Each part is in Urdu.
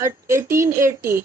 1880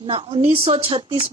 1936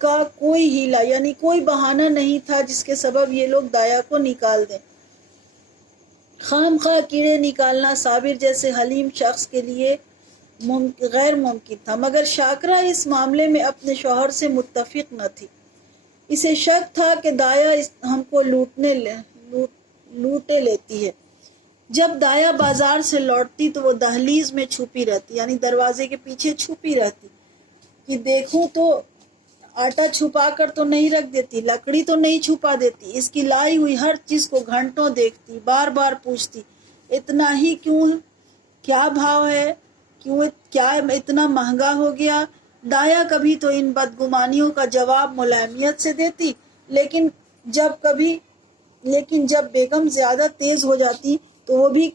کا کوئی ہیلا یعنی کوئی بہانہ نہیں تھا جس کے سبب یہ لوگ دایا کو نکال دیں۔ خام خواہ کیڑے نکالنا صابر جیسے حلیم شخص کے لیے غیر ممکن تھا، مگر شاکرہ اس معاملے میں اپنے شوہر سے متفق نہ تھی۔ اسے شک تھا کہ دایا ہم کو لوٹے لیتی ہے۔ جب دایا بازار سے لوٹتی تو وہ دہلیز میں چھپی رہتی، یعنی دروازے کے پیچھے چھپی رہتی کہ دیکھوں تو آٹا چھپا کر تو نہیں رکھ دیتی، لکڑی تو نہیں چھپا دیتی، اس کی لائی ہوئی ہر چیز کو گھنٹوں دیکھتی، بار بار پوچھتی اتنا ہی کیوں، کیا بھاؤ ہے، کیا اتنا مہنگا ہو گیا۔ دایا کبھی تو ان بدگمانیوں کا جواب ملائمیت سے دیتی، لیکن جب بیگم زیادہ تیز ہو جاتی تو وہ بھی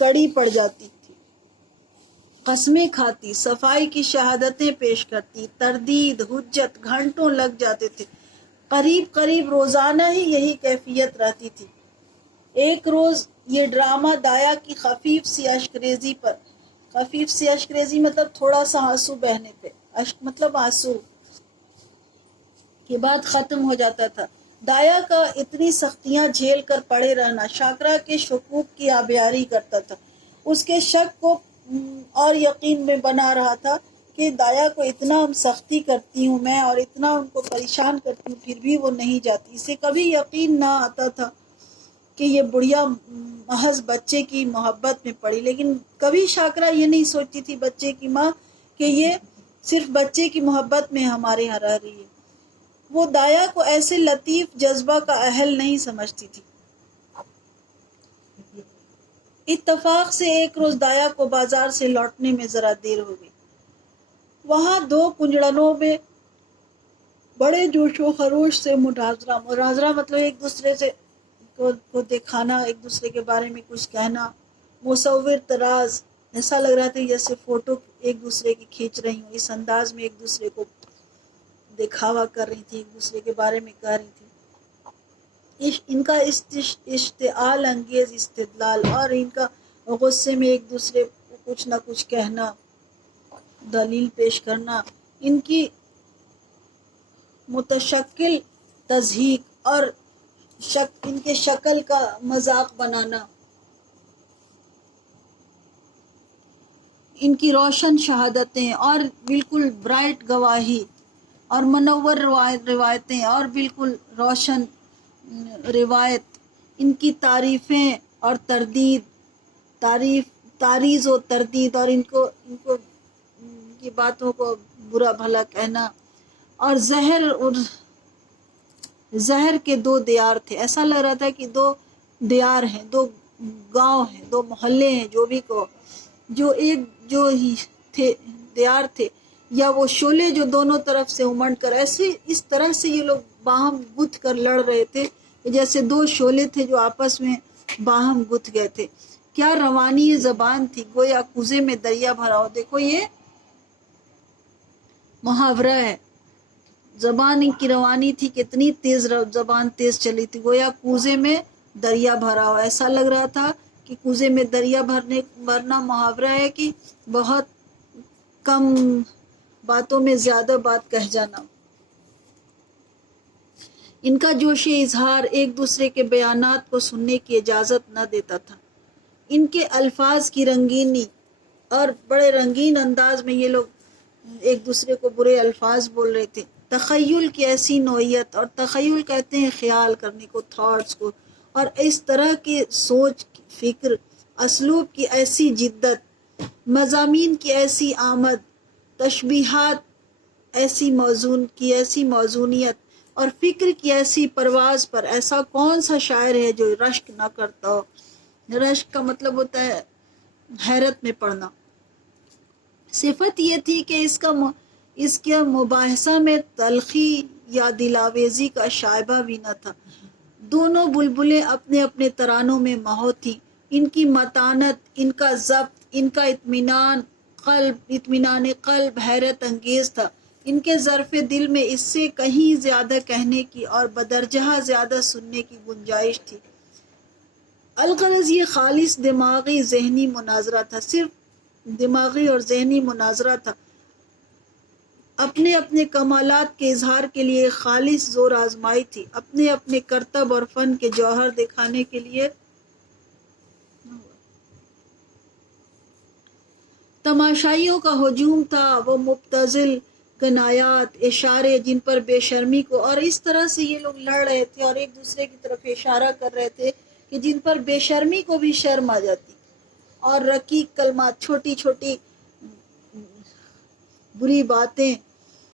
کڑی پڑ جاتی تھی، قسمیں کھاتی، صفائی کی شہادتیں پیش کرتی، تردید، حجت، گھنٹوں لگ جاتے تھے، قریب روزانہ ہی یہی کیفیت رہتی تھی۔ ایک روز یہ ڈرامہ دایا کی خفیف سی اشکریزی مطلب تھوڑا سا آنسو بہنے پہ، اشک مطلب آنسو کے بعد ختم ہو جاتا تھا۔ دایا کا اتنی سختیاں جھیل کر پڑے رہنا شاکرہ کے شکوک کی آبیاری کرتا تھا، اس کے شک کو اور یقین میں بنا رہا تھا کہ دایا کو اتنا سختی کرتی ہوں میں اور اتنا ان کو پریشان کرتی ہوں پھر بھی وہ نہیں جاتی۔ اسے کبھی یقین نہ آتا تھا کہ یہ بڑھیا محض بچے کی محبت میں پڑی، لیکن کبھی شاکرہ یہ نہیں سوچتی تھی بچے کی ماں کہ یہ صرف بچے کی محبت میں ہمارے یہاں رہ رہی ہے۔ وہ دایا کو ایسے لطیف جذبہ کا اہل نہیں سمجھتی تھی۔ اتفاق سے ایک روز دایا کو بازار سے لوٹنے میں ذرا دیر ہو گئی۔ وہاں دو کنجڑنوں میں بڑے جوش و خروش سے مناظرہ مطلب ایک دوسرے سے کو دکھانا، ایک دوسرے کے بارے میں کچھ کہنا، مصور طراز، ایسا لگ رہا تھا جیسے فوٹو ایک دوسرے کی کھینچ رہی ہوں، اس انداز میں ایک دوسرے کو دکھاوا کر رہی تھی، ایک دوسرے کے بارے میں کہہ رہی تھی۔ ان کا اشتعال انگیز استدلال اور ان کا غصے میں ایک دوسرے کو کچھ نہ کچھ کہنا، دلیل پیش کرنا، ان کی متشکل تضحیک اور ان کے شکل کا مذاق بنانا، ان کی روشن شہادتیں اور بالکل برائٹ گواہی اور منور روایتیں اور بالکل روشن روایت، ان کی تعریفیں اور تعریض و تردید اور ان کی باتوں کو برا بھلا کہنا، اور زہر کے دو دیار تھے، ایسا لگ رہا تھا کہ دو دیار ہیں، دو گاؤں ہیں، دو محلے ہیں، جو ہی تھے دیار تھے، یا وہ شعلے جو دونوں طرف سے امنڈ کر اس طرح سے یہ لوگ باہم گتھ کر لڑ رہے تھے جیسے دو شعلے تھے جو آپس میں باہم گتھ گئے تھے۔ کیا روانی یہ زبان تھی، گویا کوزے میں دریا بھرا ہو۔ دیکھو یہ محاورہ ہے، زبان ان کی روانی تھی، کتنی تیز زبان تیز چلی تھی، گویا کوزے میں دریا بھرا ہو۔ ایسا لگ رہا تھا کہ کوزے میں دریا بھرنا محاورہ ہے کہ بہت کم باتوں میں زیادہ بات کہہ جانا۔ ان کا جوش اظہار ایک دوسرے کے بیانات کو سننے کی اجازت نہ دیتا تھا۔ ان کے الفاظ کی رنگینی اور بڑے رنگین انداز میں یہ لوگ ایک دوسرے کو برے الفاظ بول رہے تھے۔ تخیل کی ایسی نوعیت، اور تخیل کہتے ہیں خیال کرنے کو، تھاٹس کو، اور اس طرح کی سوچ، فکر، اسلوب کی ایسی جدت، مضامین کی ایسی آمد، تشبیہات کی ایسی موزونیت اور فکر کی ایسی پرواز پر ایسا کون سا شاعر ہے جو رشک نہ کرتا ہو۔ رشک کا مطلب ہوتا ہے حیرت میں پڑنا۔ صفت یہ تھی کہ اس کے مباحثہ میں تلخی یا دلاویزی کا شائبہ بھی نہ تھا۔ دونوں بلبلیں اپنے اپنے ترانوں میں محو تھیں۔ ان کی متانت، ان کا ضبط، ان کا اطمینان قلب حیرت انگیز تھا۔ ان کے ظرف دل میں اس سے کہیں زیادہ کہنے کی اور بدرجہ زیادہ سننے کی گنجائش تھی۔ الغرض یہ خالص دماغی ذہنی مناظرہ تھا، صرف دماغی اور ذہنی مناظرہ تھا۔ اپنے اپنے کمالات کے اظہار کے لیے خالص زور آزمائی تھی، اپنے اپنے کرتب اور فن کے جوہر دکھانے کے لیے تماشائیوں کا ہجوم تھا، وہ مبتذل کنایات، اشارے جن پر بے شرمی کو، اور اس طرح سے یہ لوگ لڑ رہے تھے اور ایک دوسرے کی طرف اشارہ کر رہے تھے کہ جن پر بے شرمی کو بھی شرم آ جاتی، اور رقیق کلمات، چھوٹی چھوٹی بری باتیں